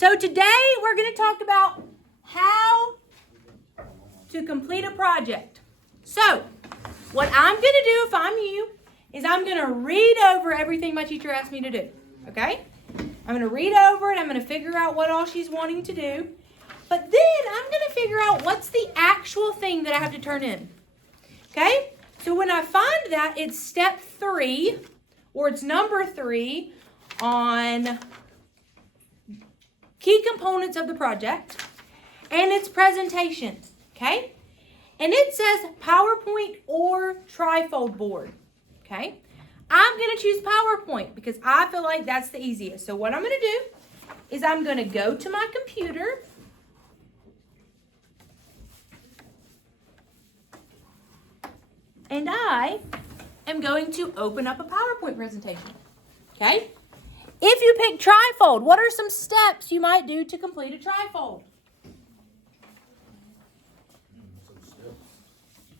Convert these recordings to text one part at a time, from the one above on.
So today we're going to talk about how to complete a project. So what I'm going to do if I'm you is I'm going to read over everything my teacher asked me to do. Okay? I'm going to read over it. I'm going to figure out what all she's wanting to do. But then I'm going to figure out what's the actual thing that I have to turn in. Okay? So when I find that, it's step 3, or it's number 3 on key components of the project, and it's presentation. Okay? And it says PowerPoint or trifold board. Okay? I'm going to choose PowerPoint because I feel like that's the easiest. So what I'm going to do is I'm going to go to my computer. And I am going to open up a PowerPoint presentation. Okay? If you pick trifold, what are some steps you might do to complete a trifold?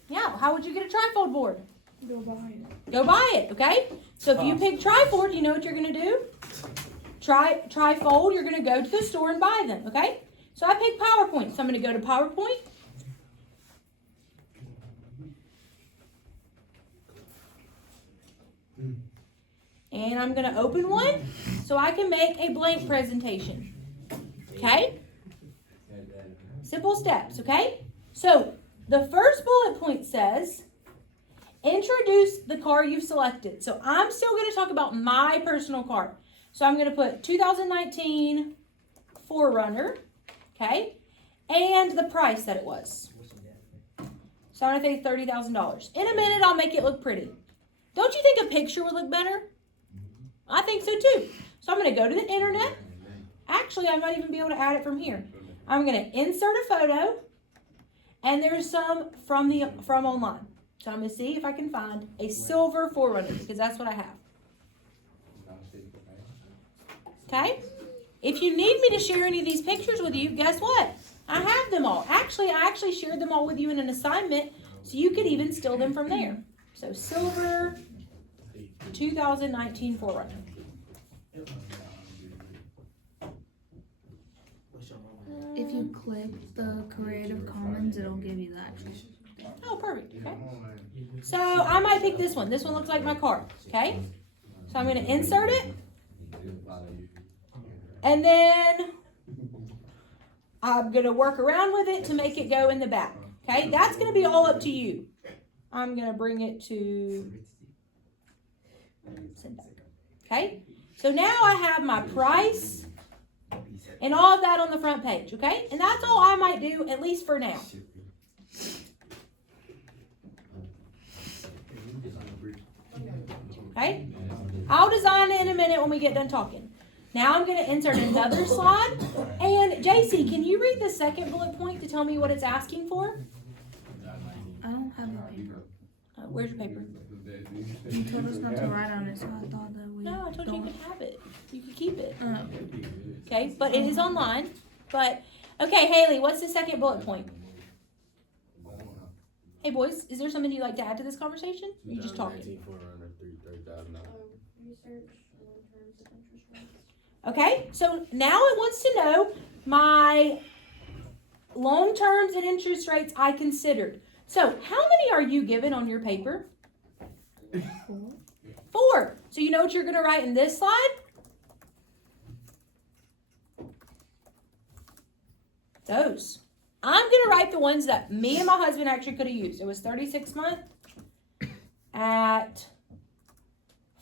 Yeah, how would you get a trifold board? Go buy it. Go buy it, okay? So if you pick trifold, you know what you're going to do? Trifold, you're going to go to the store and buy them, okay? So I picked PowerPoint, so I'm going to go to PowerPoint. And I'm going to open one so I can make a blank presentation, okay? Simple steps, okay? So the first bullet point says, introduce the car you've selected. So I'm still going to talk about my personal car. So I'm going to put 2019 4Runner, okay? And the price that it was. So I'm going to say $30,000. In a minute, I'll make it look pretty. Don't you think a picture would look better? I think so too. So I'm going to go to the internet. Actually, I might even be able to add it from here. I'm going to insert a photo. And there's some from online. So I'm going to see if I can find a silver 4Runner because that's what I have. Okay? If you need me to share any of these pictures with you, guess what? I have them all. Actually, I shared them all with you in an assignment so you could even steal them from there. So silver 2019 4Runner. If you click the Creative Commons, it'll give you the actual. Oh, perfect. Okay. So I might pick this one. This one looks like my car. Okay. So I'm going to insert it. And then I'm going to work around with it to make it go in the back. Okay. That's going to be all up to you. I'm going to bring it to send back. Okay. So now I have my price and all of that on the front page. Okay. And that's all I might do, at least for now. Okay? I'll design it in a minute when we get done talking. Now I'm going to insert another slide. And JC, can you read the second bullet point to tell me what it's asking for? I don't have a paper. Where's your paper? You told us not to write on it, so I thought that we. No, I told you you could have it. You could keep it. Oh. Okay, but it is online. But, okay, Haley, what's the second bullet point? Hey, boys, is there something you'd like to add to this conversation? Or are you just talking? Okay, so now it wants to know my loan terms and interest rates I considered. So how many are you given on your paper? 4. So you know what you're going to write in this slide? Those. I'm going to write the ones that me and my husband actually could have used. It was 36 month at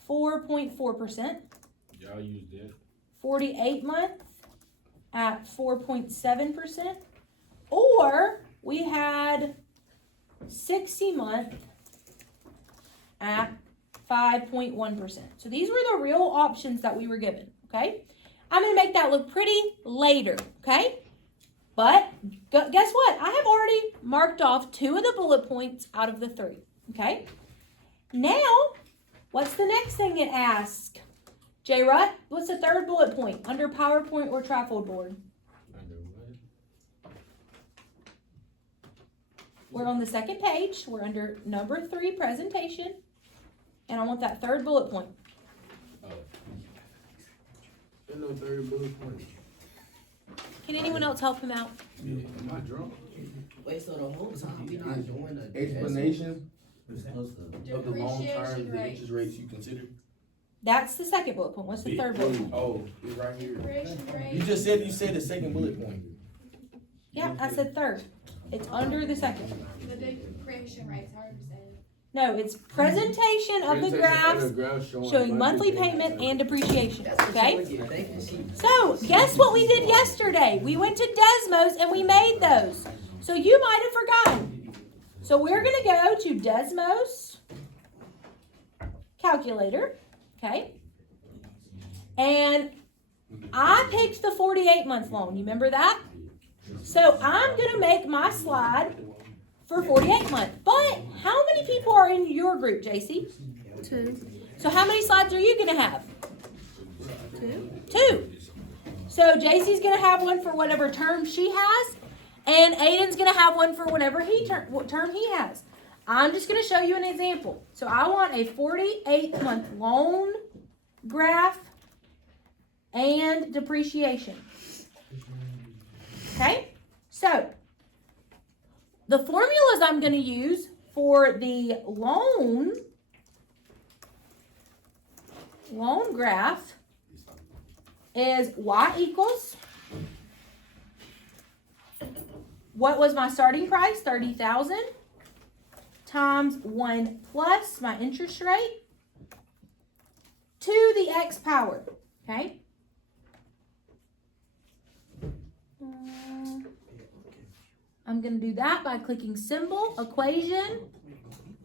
4.4%. Y'all used it. 48 month at 4.7%. Or we had 60 month at 5.1%. So these were the real options that we were given, okay? I'm going to make that look pretty later, okay? But guess what? I have already marked off 2 of the bullet points out of the 3, okay? Now, what's the next thing it asks? J. Rutt, what's the third bullet point under PowerPoint or trifold board? Under what? We're on the second page. We're under number 3, presentation. And I want that third bullet point. Oh. There's no third bullet point. Can anyone else help him out? Am I drunk? Wait, so the whole time we not doing the Explanation we're supposed to. of the long term, the interest rates you consider. That's the second bullet point. What's the third bullet point? Oh, it's right here. Depreciation rate. You said the second bullet point. Yeah, I said third. It's under the second. The depreciation rate's hard to say. No, it's presentation of the graphs showing monthly payment and depreciation, That's what okay? she would get. Thank you. She So, guess what we did yesterday? We went to Desmos and we made those. So you might have forgotten. So we're gonna go to Desmos calculator, okay? And I picked the 48-month loan. You remember that? So I'm gonna make my slide for 48 month. But how many people are in your group, JC? 2. So how many slides are you gonna have? 2. 2. So JC's gonna have one for whatever term she has, and Aiden's gonna have one for whatever what term he has. I'm just gonna show you an example. So I want a 48-month loan graph and depreciation. Okay? So the formulas I'm gonna use for the loan graph is y equals, what was my starting price, 30,000, times 1 plus my interest rate to the x power, okay? I'm going to do that by clicking symbol, equation,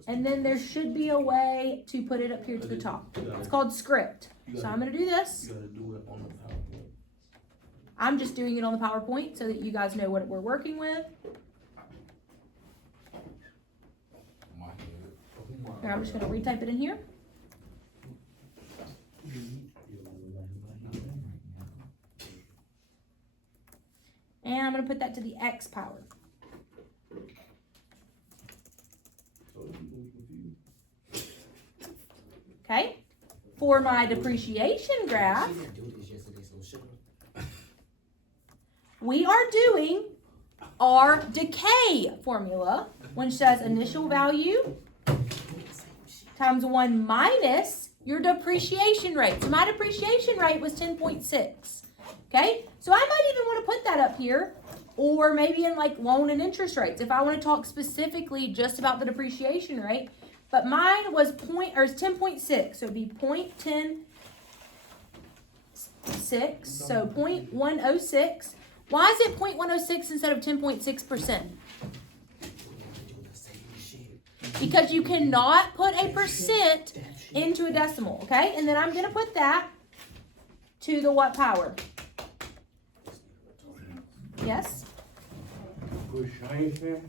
and then there should be a way to put it up here to the top. It's called script. So I'm going to do this. You gotta do it on the PowerPoint. I'm just doing it on the PowerPoint so that you guys know what we're working with. Here, I'm just going to retype it in here. And I'm going to put that to the x power. Okay? For my depreciation graph, she didn't do this yesterday, so shut we are doing our decay formula, which says initial value times 1 minus your depreciation rate. So my depreciation rate was 10.6. Okay? So I might even want to put that up here, or maybe in like loan and interest rates if I want to talk specifically just about the depreciation rate. But mine was 10.6, so it'd be 0.106, so 0.106. Why is it 0.106 instead of 10.6%? Because you cannot put a percent into a decimal, okay? And then I'm going to put that to the what power? Yes? Push science there?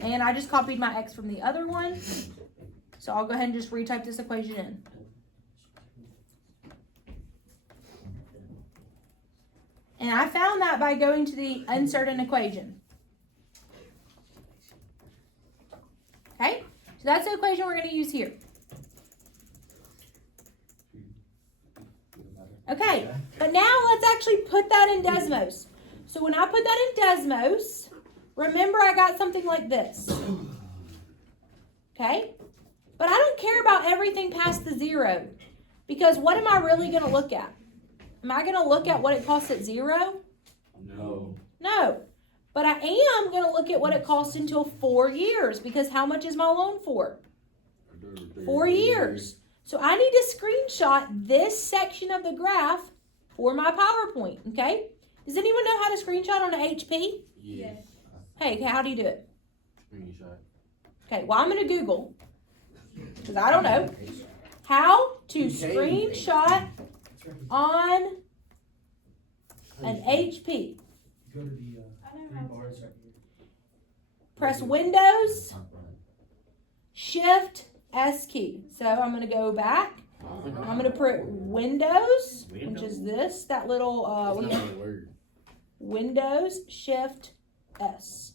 And I just copied my x from the other one. So I'll go ahead and just retype this equation in. And I found that by going to the insert an equation. Okay? So that's the equation we're going to use here. Okay, but now let's actually put that in Desmos. So when I put that in Desmos, remember I got something like this. Okay? But I don't care about everything past the 0. Because what am I really going to look at? Am I going to look at what it costs at 0? No. No. But I am going to look at what it costs until 4 years. Because how much is my loan for? 4 years. So I need to screenshot this section of the graph for my PowerPoint. Okay? Does anyone know how to screenshot on an HP? Yes. Hey, how do you do it? Screenshot. Okay, well, I'm going to Google, because I don't know, how to screenshot on an HP. I know how to. Press Windows, Shift, S key. So I'm going to go back. I'm going to put Windows, which is this, that little, what do you Windows, Shift, S.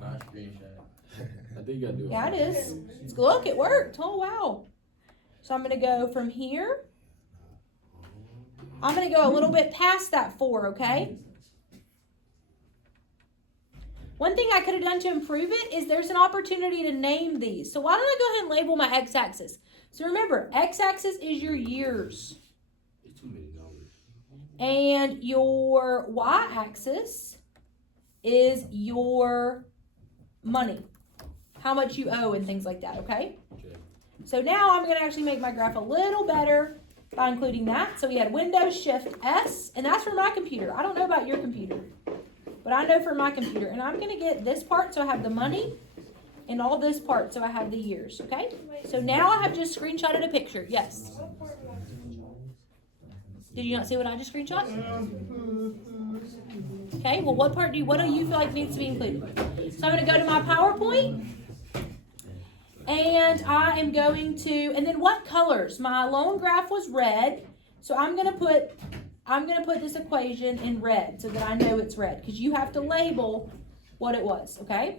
Not screenshot. think you gotta do it. Yeah, it is. Look, it worked. Oh, wow. So I'm going to go from here. I'm going to go a little bit past that 4, okay? One thing I could have done to improve it is there's an opportunity to name these. So why don't I go ahead and label my x-axis? So remember, x-axis is your years. It's too many numbers. And your y-axis is your money. How much you owe and things like that, okay? Okay. So now I'm going to actually make my graph a little better by including that. So we had Windows Shift S, and that's for my computer. I don't know about your computer, but I know for my computer. And I'm going to get this part so I have the money, and all this part so I have the years, okay? So now I have just screenshotted a picture. Yes. What part do I screenshot? Did you not see what I just screenshot? Okay, well what do you feel like needs to be included? So I'm going to go to my PowerPoint. And I am going to, and then what colors? My loan graph was red. So I'm going to put this equation in red so that I know it's red. Because you have to label what it was, okay?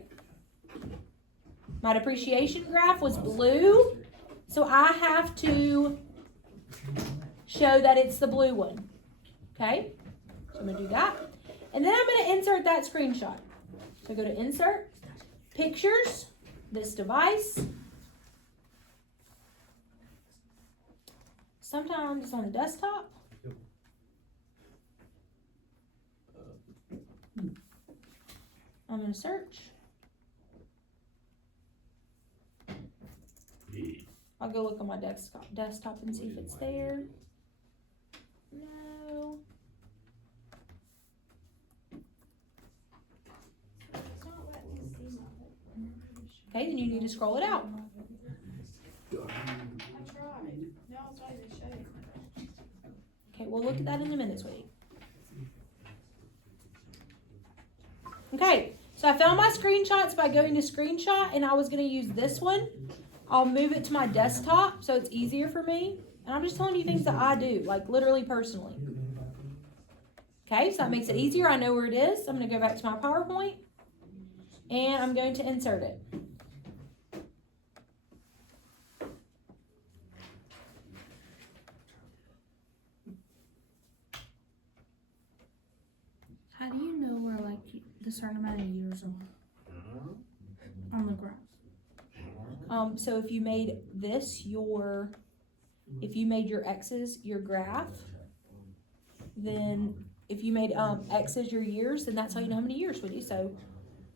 My depreciation graph was blue. So I have to show that it's the blue one. Okay? So I'm going to do that. And then I'm going to insert that screenshot. So go to Insert, Pictures, this device. Sometimes it's on the desktop. I'm going to search. I'll go look on my desktop and see if it's there. No. It's not letting me see nothing. Okay, then you need to scroll it out. I tried. No, it's not even showing. Okay, we'll look at that in a minute, sweetie. Okay, so I found my screenshots by going to Screenshot, and I was going to use this one. I'll move it to my desktop so it's easier for me. And I'm just telling you things that I do, like literally personally. Okay, so that makes it easier. I know where it is. I'm going to go back to my PowerPoint, and I'm going to insert it. How do you know where like the certain amount of years are on the graph? So if you made this if you made your X's your graph, then if you made X's your years, then that's how you know how many years would you. So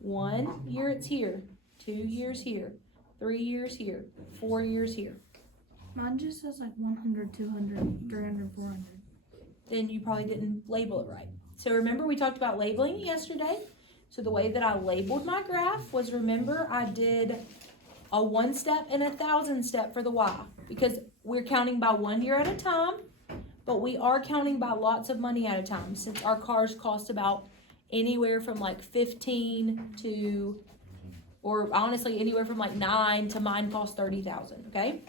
1 year it's here, 2 years here, 3 years here, 4 years here. Mine just says like 100, 200, 300, 400. Then you probably didn't label it right. So remember we talked about labeling yesterday? So the way that I labeled my graph was, remember, I did a 1 step and a 1,000 step for the Y, because we're counting by 1 year at a time, but we are counting by lots of money at a time, since our cars cost about anywhere from like 15 to, or honestly anywhere from like 9 to mine cost 30,000. Okay.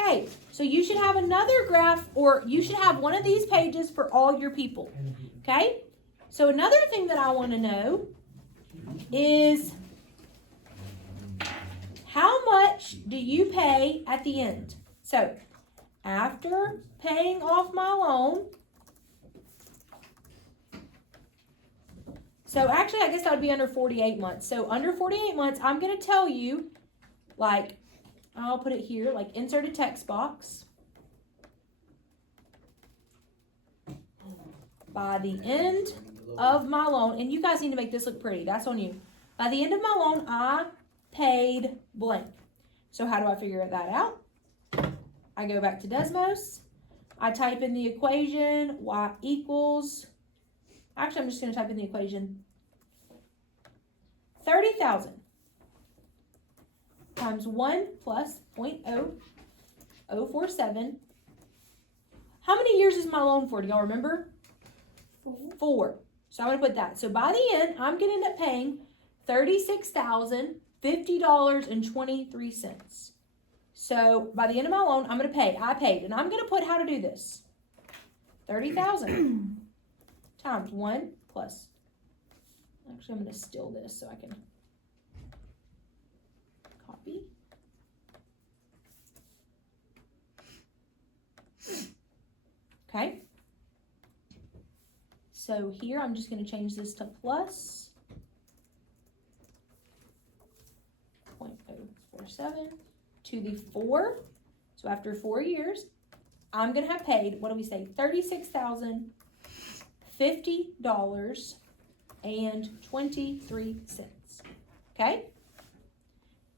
Okay, so you should have another graph, or you should have one of these pages for all your people. Okay. So another thing that I want to know is, how much do you pay at the end? So after paying off my loan, so actually I guess that would be under 48 months. So under 48 months, I'm going to tell you, like, I'll put it here, like insert a text box. By the end of my loan, and you guys need to make this look pretty, that's on you. By the end of my loan, I paid blank. So how do I figure that out? I go back to Desmos, I type in the equation, y equals, actually I'm just going to type in the equation, 30,000 times 1 plus 0.0047. How many years is my loan for? Do y'all remember? 4. So I'm going to put that. So by the end, I'm going to end up paying $36,050.23. So by the end of my loan, I'm going to pay. I paid. And I'm going to put how to do this. 30,000 times 1 plus. Actually, I'm going to steal this so I can copy. Okay. So here I'm just going to change this to plus 0.047 to the 4. So after 4 years, I'm going to have paid, what do we say, $36,050.23. Okay?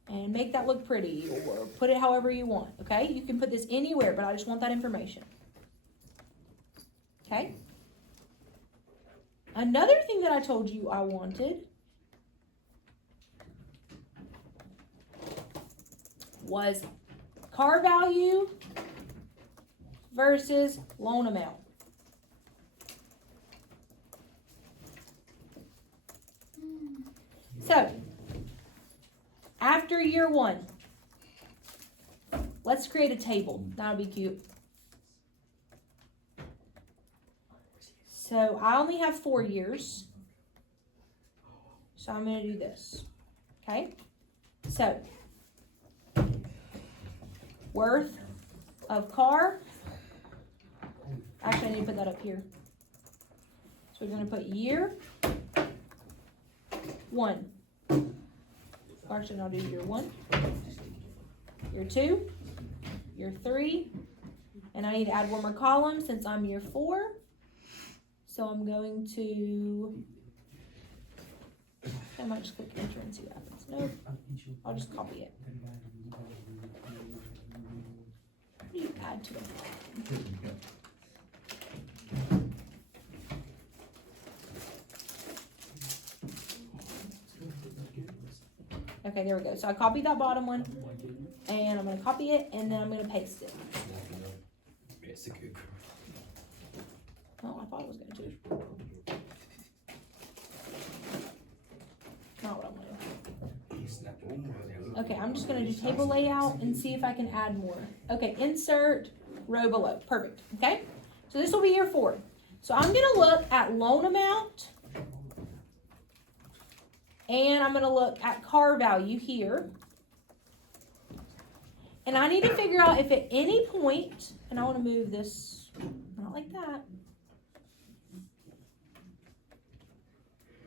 And make that look pretty or put it however you want. Okay? You can put this anywhere, but I just want that information. Okay? Another thing that I told you I wanted was car value versus loan amount. So, after year 1, let's create a table. That'll be cute. So, I only have 4 years. So, I'm going to do this. Okay? So, worth of car. Actually, I need to put that up here. So, we're going to put year 1. Actually, I'll do year 1, year 2, year 3, and I need to add one more column since I'm year 4. So I'm going to, I might just click enter and see what happens. Nope, I'll just copy it. How do you add to it? Okay, there we go. So I copied that bottom one, and I'm going to copy it, and then I'm going to paste it. Oh, I thought I was going to. Not what I wanted. Okay, I'm just going to do table layout and see if I can add more. Okay, insert row below. Perfect. Okay, so this will be year 4. So I'm going to look at loan amount. And I'm going to look at car value here. And I need to figure out if at any point, and I want to move this, not like that.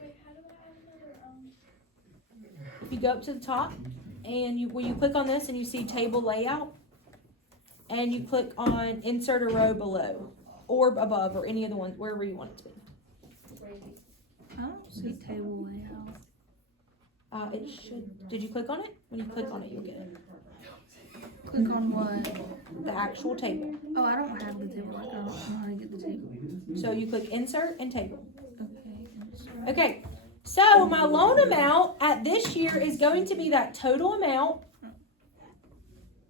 Wait, how do I add another, If you go up to the top, and when you click on this and you see table layout, and you click on insert a row below, or above, or any of the ones, wherever you want it to be. I don't see table layout. It should, did you click on it? When you click on it, you'll get it. Click on what? The actual table. Oh, I don't have the table. Like, I don't know how to get the table. So you click insert and table. Okay. Okay, so my loan amount at this year is going to be that total amount,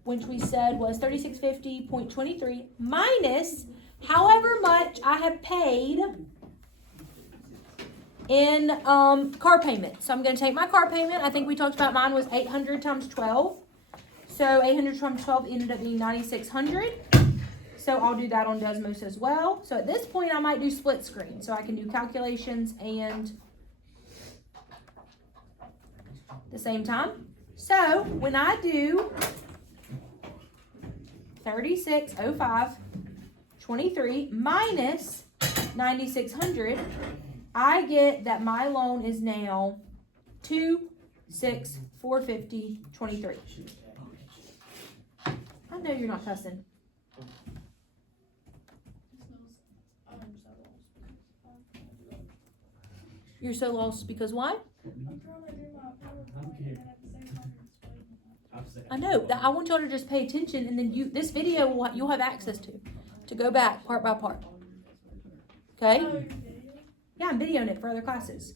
which we said was $3650.23, minus however much I have paid in car payment. So I'm going to take my car payment. I think we talked about mine was 800 times 12. So 800 times 12 ended up being 9,600. So I'll do that on Desmos as well. So at this point, I might do split screen. So I can do calculations and the same time. So when I do 3605.23 minus 9,600, I get that my loan is now 26,450.23. I know you're not cussing. You're so lost because why? I'm trying to do my PowerPoint and at the same time explain. I know that I want y'all to just pay attention, and then this video you'll have access to go back part by part. Okay? Yeah, I'm videoing it for other classes.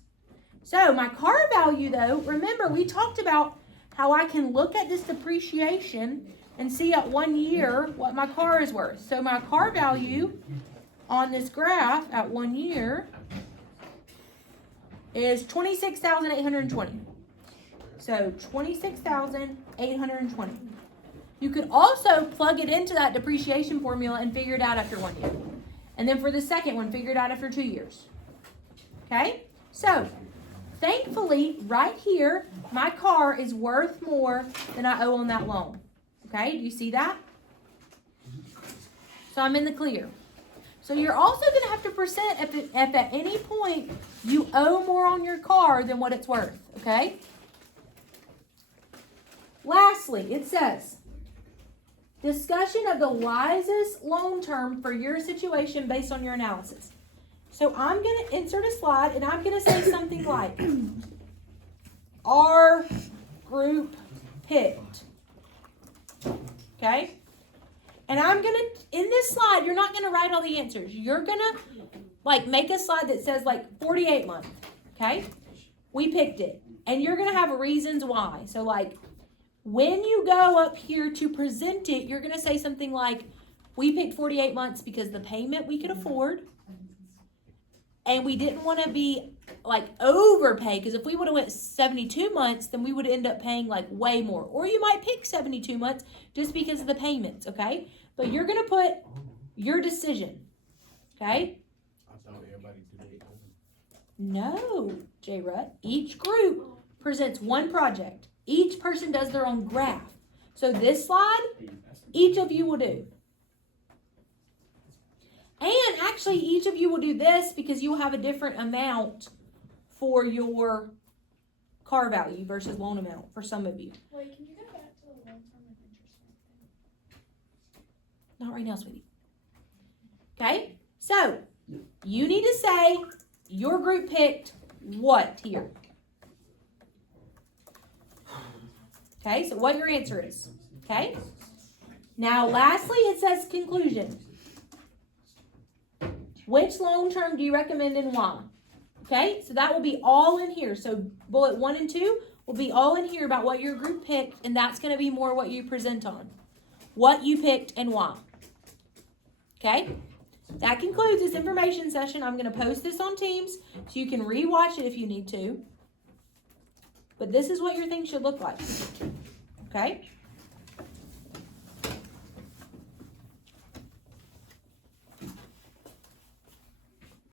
So my car value, though, remember we talked about how I can look at this depreciation and see at 1 year what my car is worth. So my car value on this graph at 1 year is $26,820. So $26,820. You could also plug it into that depreciation formula and figure it out after 1 year. And then for the second one, figure it out after 2 years. Okay? So, thankfully, right here, my car is worth more than I owe on that loan. Okay? Do you see that? So I'm in the clear. So you're also going to have to present if at any point you owe more on your car than what it's worth. Okay? Lastly, it says, discussion of the wisest loan term for your situation based on your analysis. So I'm going to insert a slide and I'm going to say something like, our group picked. Okay? And I'm going to, in this slide, you're not going to write all the answers. You're going to, make a slide that says, 48 months. Okay? We picked it. And you're going to have reasons why. So, when you go up here to present it, you're going to say something like, we picked 48 months because the payment we could afford. And we didn't want to be, overpay. Because if we would have went 72 months, then we would end up paying, way more. Or you might pick 72 months just because of the payments, okay? But you're going to put your decision, okay? I thought everybody do their own. No, J. Rutt. Each group presents one project. Each person does their own graph. So this slide, each of you will do. And actually, each of you will do this because you will have a different amount for your car value versus loan amount for some of you. Wait, can you go back to the long-term and interest rate? Not right now, sweetie. Okay? So, you need to say your group picked what here? Okay, so what your answer is. Okay? Now, lastly, it says conclusion. Which loan term do you recommend and why? Okay, so that will be all in here. So bullet 1 and 2 will be all in here about what your group picked, and that's going to be more what you present on. What you picked and why. Okay, that concludes this information session. I'm going to post this on Teams so you can rewatch it if you need to. But this is what your thing should look like. Okay?